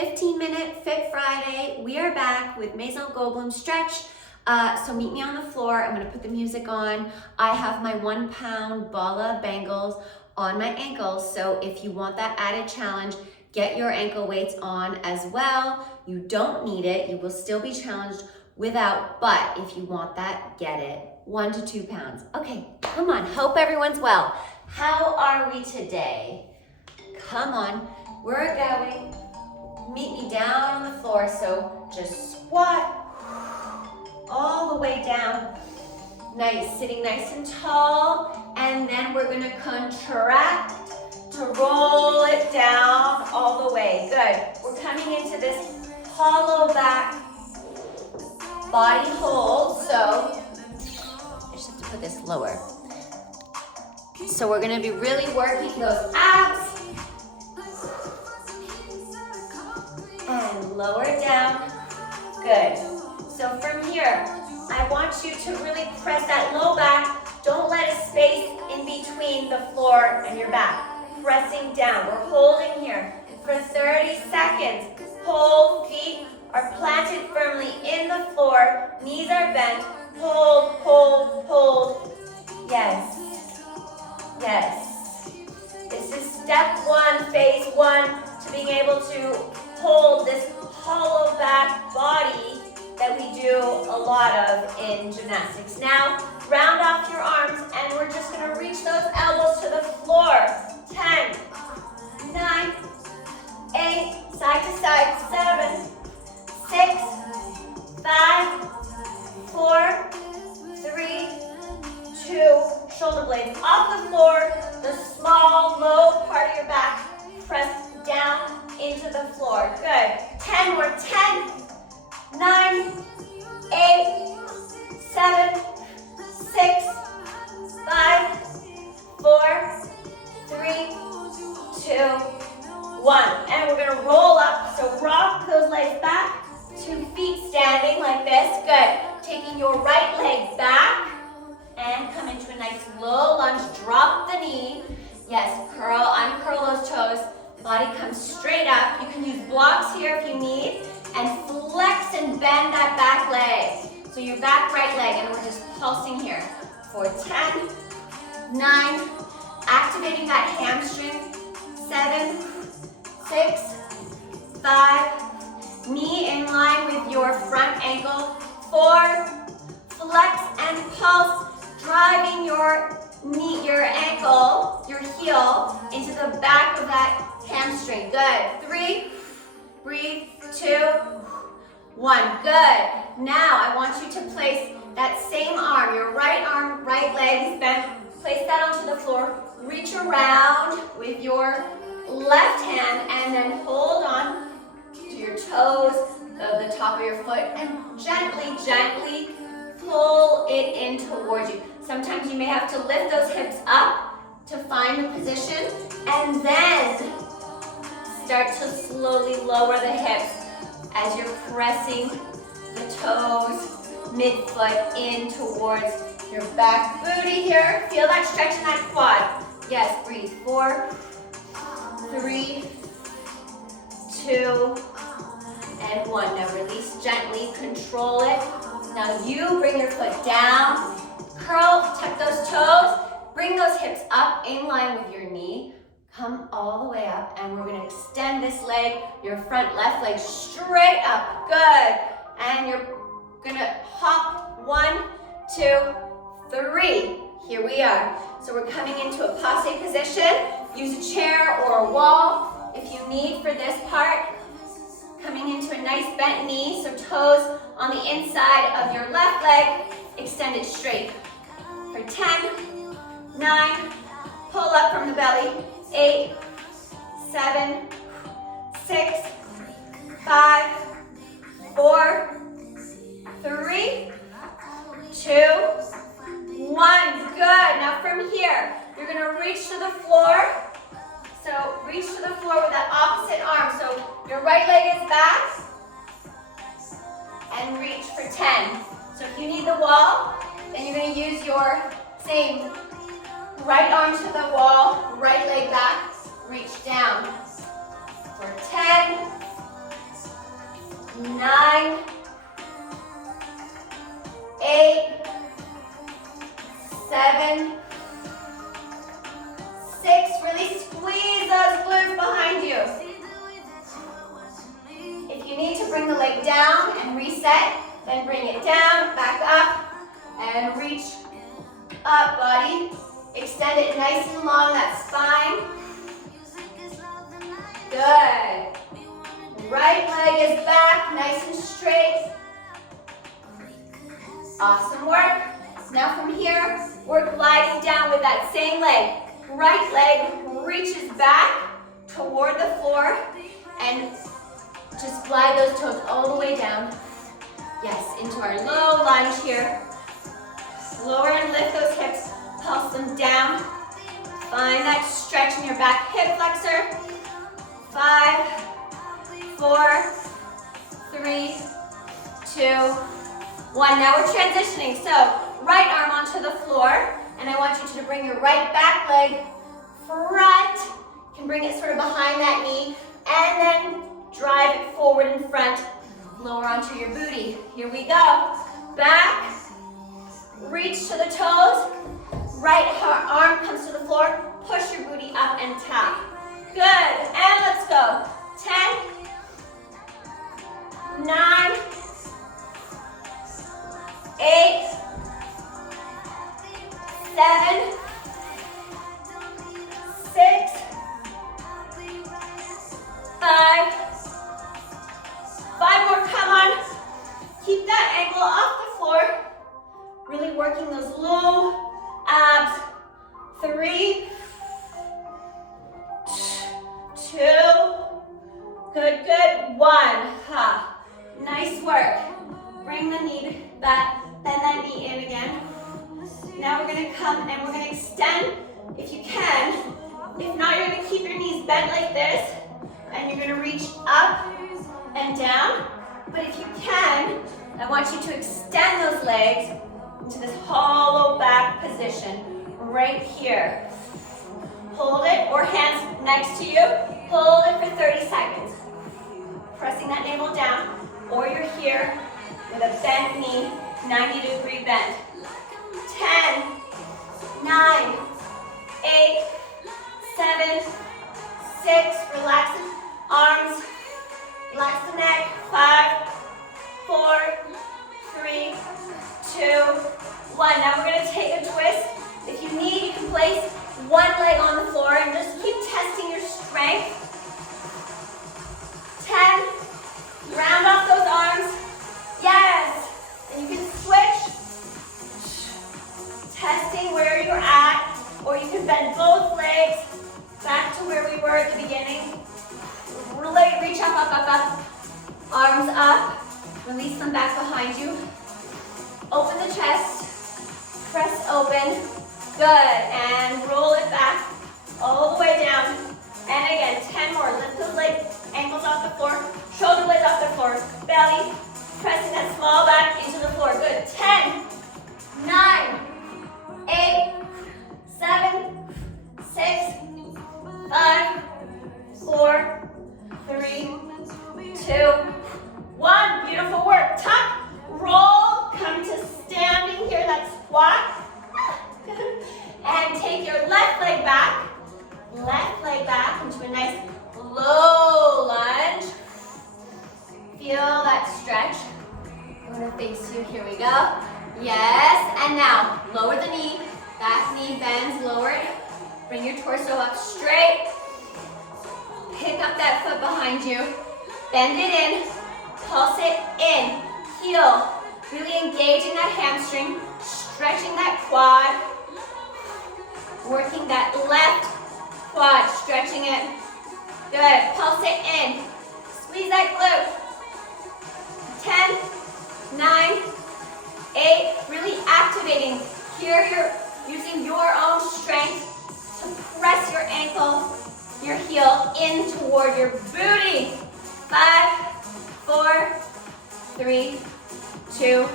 15-minute Fit Friday. We are back with Maison Goldblum stretch. So meet me on the floor. I'm gonna put the music on. I have my 1 pound Bala bangles on my ankles. So if you want that added challenge, get your ankle weights on as well. You don't need it. You will still be challenged without, but if you want that, get it. 1 to 2 pounds. Okay, come on. Hope everyone's well. How are we today? Come on. We're going. Meet me down on the floor. So just squat all the way down. Nice, sitting nice and tall. And then we're gonna contract to roll it down all the way. Good. We're coming into this hollow back body hold. So I just have to put this lower. So we're gonna be really working those abs. And lower down. Good. So from here, I want you to really press that low back. Don't let a space in between the floor and your back. Pressing down. We're holding here for 30 seconds. Hold, feet are planted firmly in the floor. Knees are bent. Hold, hold, hold. Yes. Yes. This is step 1, phase 1, to being able to hold this hollow back body that we do a lot of in gymnastics. Now, round off your arms and we're just gonna reach those elbows to the floor. 10, 9, 8, side to side, 7, 6, 5, 4, 3, 2, shoulder blades off the floor, the small, low part of your back, press down into the floor. Good. 10 more. 10, 9, 8, 7, 6, 5, 4, 3, 2, 1. And we're going to roll up. So rock those legs back. 2 feet standing like this. Good. Taking your right leg back and come into a nice low lunge. Drop the knee. Yes, curl, uncurl those toes. Body comes straight up. You can use blocks here if you need. And flex and bend that back leg. So your back right leg, and we're just pulsing here. For 10, 9, activating that hamstring. 7, 6, 5, knee in line with your front ankle. 4, flex and pulse, driving your knee, your ankle, your heel into the back of that hamstring. Good. 3, breathe. 2, 1. Good. Now I want you to place that same arm, your arm, right leg is bent. Place that onto the floor. Reach around with your left hand and then hold on to your toes, the top of your foot, and gently, gently pull it in towards you. Sometimes you may have to lift those hips up to find the position and then start to slowly lower the hips as you're pressing the toes, mid-foot in towards your back booty here. Feel that stretch in that quad. Yes, breathe. 4, 3, 2, and 1. Now release gently, control it. Now you bring your foot down, curl, tuck those toes, bring those hips up in line with your knee. Come all the way up, and we're gonna extend this leg, your front left leg straight up. Good. And you're gonna hop 1, 2, 3. Here we are. So we're coming into a passe position. Use a chair or a wall if you need for this part. Coming into a nice bent knee, so toes on the inside of your left leg, extended straight. For 10, 9, pull up from the belly. 8, 7, 6, 5, 4, 3, 2, 1. Good. Now from here, you're going to reach to the floor. So reach to the floor with that opposite arm. So your right leg is back. And reach for 10. So if you need the wall, then you're going to use your same right arm to the wall, right leg back, reach down. For 10, 9, 8, 7, 6. Really squeeze those glutes behind you. If you need to bring the leg down and reset, then bring it down, back up, and reach up, body. Extend it nice and long, that spine. Good. Right leg is back, nice and straight. Awesome work. Now from here, we're gliding down with that same leg. Right leg reaches back toward the floor and just glide those toes all the way down. Yes, into our low lunge here. Lower and lift those hips, pulse them down. Find that stretch in your back hip flexor. 5, 4, 3, 2, 1. Now we're transitioning. So right arm onto the floor, and I want you to bring your right back leg front. You can bring it sort of behind that knee, and then drive it forward in front. Lower onto your booty. Here we go. Back. Reach to the toes. Right arm comes to the floor. Push your booty up and tap. Good. And let's go. 10, 9, 8, 7, 6, 5. 5 more, come on. Keep that ankle off the floor. Really working those low abs. 3, 2, good, good. 1, nice work. Bring the knee back, bend that knee in again. Now we're gonna come and we're gonna extend if you can. If not, you're gonna keep your knees bent like this and you're gonna reach up and down. But if you can, I want you to extend those legs into this hollow back position right here. Hold it, or hands next to you. Hold it for 30 seconds. Pressing that navel down, or you're here with a bent knee, 90-degree bend. 10, 9, 8, 7, 6, relax the arms, relax the neck. 5, 4, 3, 2, 1. Now we're going to take a twist. If you need, you can place one leg on the floor and just keep testing your strength. 10, round off those arms. Yes, and you can switch. Testing where you're at, or you can bend both legs back to where we were at the beginning. Really reach up, up, up, up. Arms up. Release them back behind you. Open the chest. Press open. Good. And roll it back all the way down. And again, 10 more. Lift those legs, ankles off the floor, shoulder blades off the floor, belly, pressing that small back into the floor. Good. 10, 9, 8, 7, 6, 5, 4, 3, 2, 1. Beautiful work. Tuck, roll, come to standing here, that squat. And take your left leg back into a nice low lunge. Feel that stretch. I'm gonna face you, here we go. Yes, and now lower the knee, back knee bends, lower it. Bring your torso up straight. Pick up that foot behind you. Bend it in, pulse it in, heel. Really engaging that hamstring, stretching that quad. Working that left quad, stretching it. Good, pulse it in. Squeeze that glute. 10, 9, 8, really activating. Here you're using your own strength to press your ankle, your heel in toward your booty. 5, 4, 3, 2,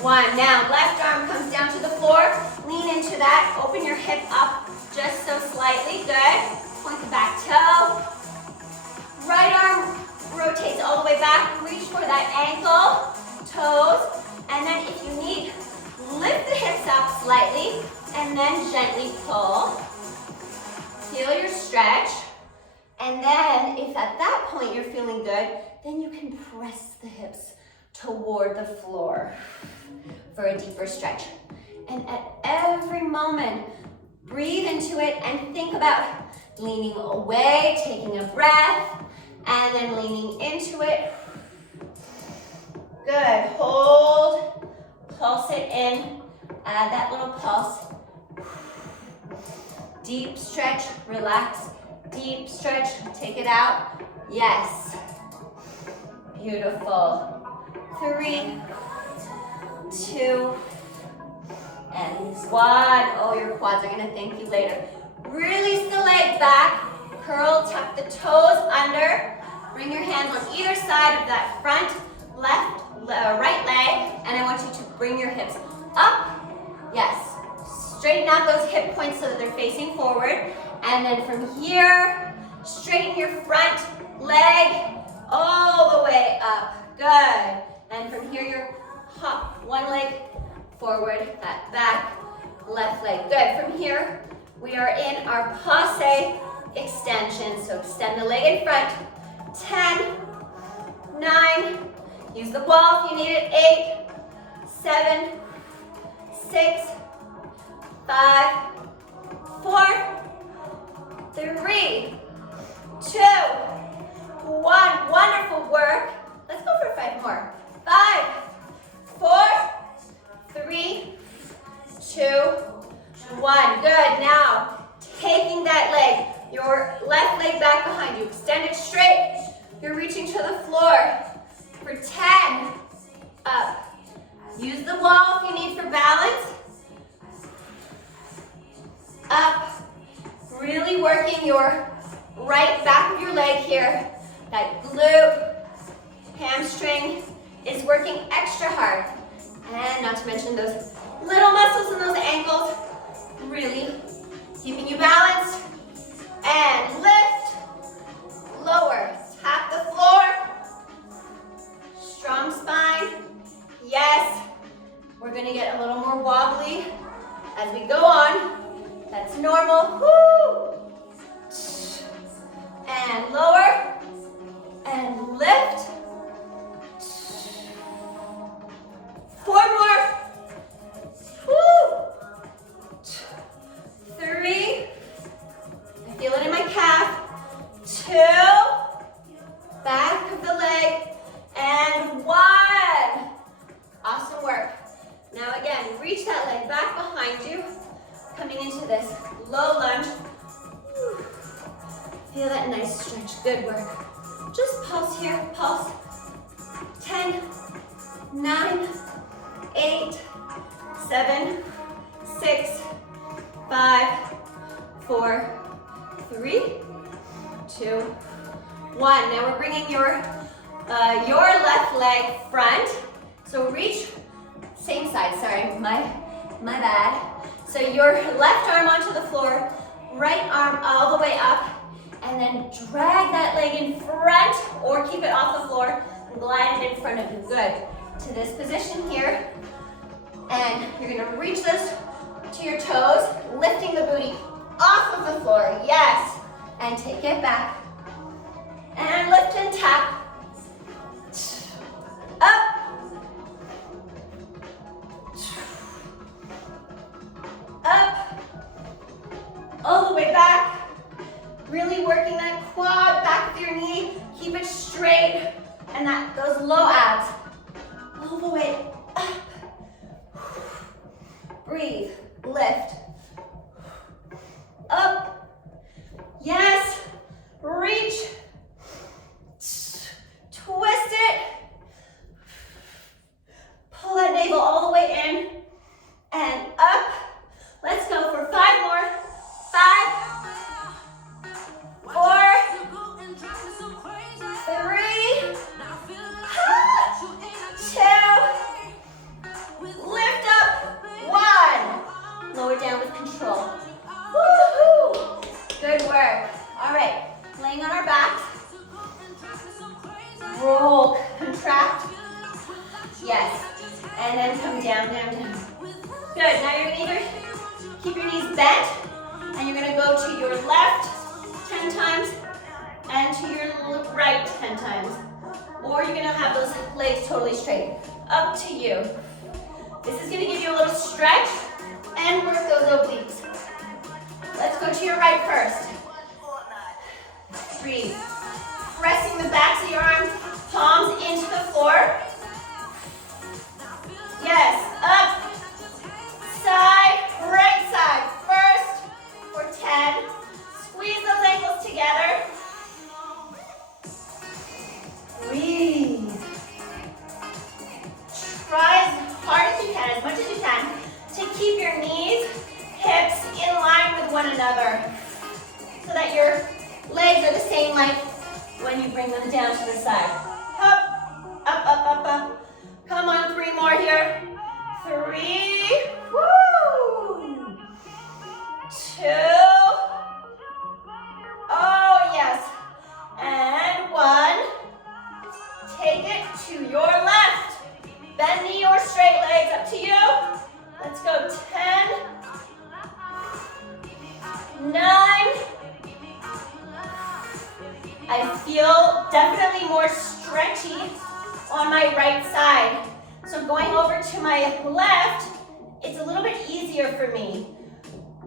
1. Now, left arm comes down to the floor. Lean into that. Open your hip up just so slightly. Good. Point the back toe. Right arm rotates all the way back. Reach for that ankle, toes, and then if you need, lift the hips up slightly, and then gently pull. Feel your stretch. And then if at that point you're feeling good, then you can press the hips toward the floor for a deeper stretch. And at every moment, breathe into it and think about leaning away, taking a breath, and then leaning into it. Good, hold, pulse it in, add that little pulse. Deep stretch, relax, deep stretch, take it out. Yes, beautiful. 3, 2, and 1. Oh, your quads are gonna thank you later. Release the leg back, curl, tuck the toes under. Bring your hands on either side of that front, right leg, and I want you to bring your hips up. Yes, straighten out those hip points so that they're facing forward. And then from here, straighten your front leg all the way up. Good. And from here, you're hop one leg forward, that back, left leg. Good. From here, we are in our Passe Extension. So extend the leg in front. 10, 9, use the wall if you need it. 8, 7, 6, 5, 4, 3, 2, 1. Wonderful work. Let's go for 5 more. 5, 4, 3, 2, 1. Good. Now, taking that leg, your left leg back behind you. Extend it straight. You're reaching to the floor for 10. Up. Use the wall if you need for balance. Up. Really working your right back of your leg here. That glute, hamstring is working extra hard. And not to mention those little muscles in those ankles, really keeping you balanced. And lift, lower, tap the floor. Strong spine. Yes. We're gonna get a little more wobbly as we go on. That's normal. Woo. And lower. And lift. 4 more. Woo. 3. I feel it in my calf. 2. Back of the leg. And 1. Awesome work. Now again, reach that leg back behind you. Coming into this low lunge. Feel that nice stretch. Good work. Just pulse here. Pulse. 10, 9, 8, 7, 6, 5, 4, 3, 2, 1. Now we're bringing your left leg front. So reach, same side, sorry, my bad. So your left arm onto the floor, right arm all the way up, and then drag that leg in front or keep it off the floor and glide it in front of you. Good. To this position here. And you're gonna reach this to your toes, lifting the booty off of the floor. Yes. And take it back. And lift and tap. Up. Up. All the way back. Really working that quad, back of your knee. Keep it straight. And those low abs. All the way up. Breathe. Lift. Up. Yes. Reach. Twist it. Pull that navel all the way in. And up. Let's go for 5 more. 5. 4, 3, 2, lift up, 1. Lower down with control. Woo-hoo. Good work. All right, laying on our back. going down, down, down. Good, now you're gonna either keep your knees bent, and you're gonna go to your left 10 times, and to your right 10 times. Or you're gonna have those legs totally straight. Up to you. This is gonna give you a little stretch and work those obliques. Let's go to your right first. Breathe. Pressing the backs of your arms, palms into the floor. Yes, up, side, right side. First for 10. Squeeze those ankles together. Breathe. Try as hard as you can, as much as you can, to keep your knees, hips in line with one another so that your legs are the same like when you bring them down to the side. Up, up, up, up, up. Come on, 3 more here. 3, woo. 2, oh yes, and 1. Take it to your left. Bend knee or straight legs, up to you. Let's go, 10, 9. I feel definitely more stretchy on my right side. So going over to my left, it's a little bit easier for me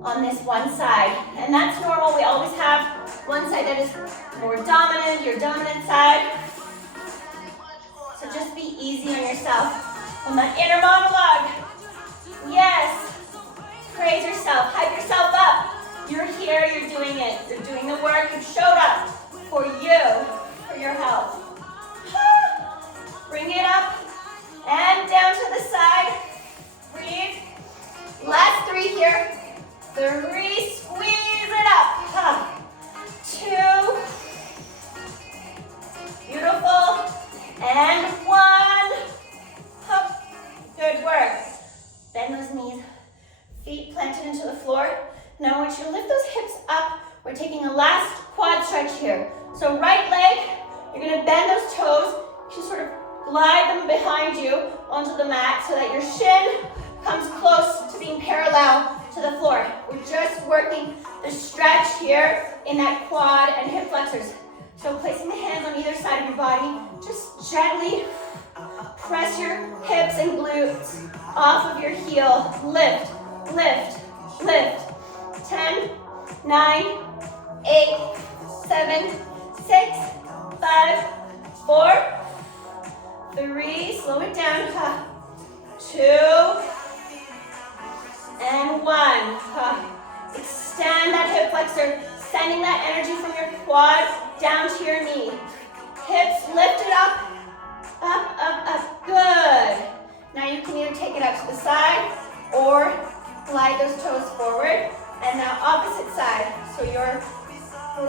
on this one side. And that's normal. We always have one side that is more dominant, your dominant side. So just be easy on yourself. On that inner monologue. Yes. Praise yourself. Hype yourself up. You're here. You're doing it. You're doing the work. You showed up for you, for your health. Bring it up and down to the side. Breathe. Last 3 here. 3. Squeeze it up. 2. Beautiful. And 1. Up. Good work. Bend those knees. Feet planted into the floor. Now I want you to lift those hips up. We're taking a last quad stretch here. So right leg, you're gonna bend those toes. You can sort of glide them behind you onto the mat so that your shin comes close to being parallel to the floor. We're just working the stretch here in that quad and hip flexors. So placing the hands on either side of your body, just gently press your hips and glutes off of your heel. Lift, lift, lift. 10, 9, 8, 7, 6, 5, 4, 3, slow it down, 2, and 1. Extend that hip flexor, sending that energy from your quad down to your knee. Hips lifted up, up, up, up, good. Now you can either take it out to the side or glide those toes forward. And now opposite side. So your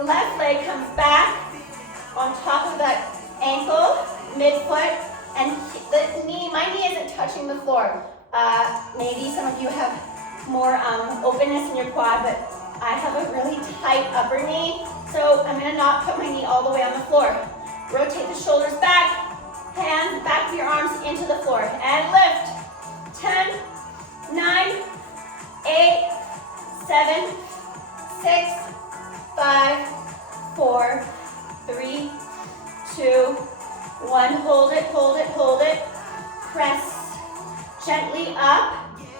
left leg comes back on top of that ankle, midfoot, and the knee, my knee isn't touching the floor. Maybe some of you have more openness in your quad, but I have a really tight upper knee, so I'm gonna not put my knee all the way on the floor. Rotate the shoulders back, hands back of your arms into the floor, and lift. 10, 9, 8, 7, 6, 5, 4, 3, 2, 1. Hold it, hold it, hold it. Press gently up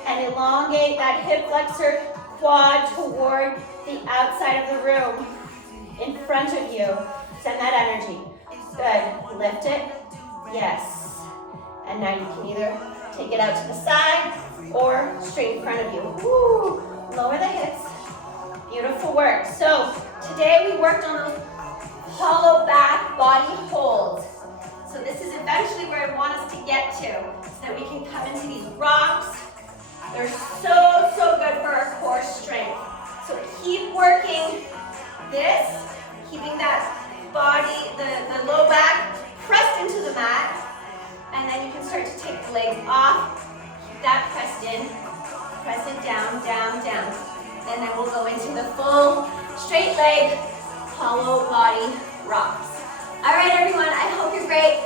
and elongate that hip flexor quad toward the outside of the room in front of you. Send that energy. Good. Lift it. Yes. And now you can either take it out to the side or straight in front of you. Woo. Lower the hips. Beautiful work. So today we worked on those hollow back body holds. So this is eventually where I want us to get to, so that we can come into these rocks. They're so, so good for our core strength. So keep working this, keeping that body, the low back pressed into the mat, and then you can start to take the legs off, keep that pressed in, press it down, down, down. And then we'll go into the full straight leg, hollow body rocks. All right, everyone, I hope you're great.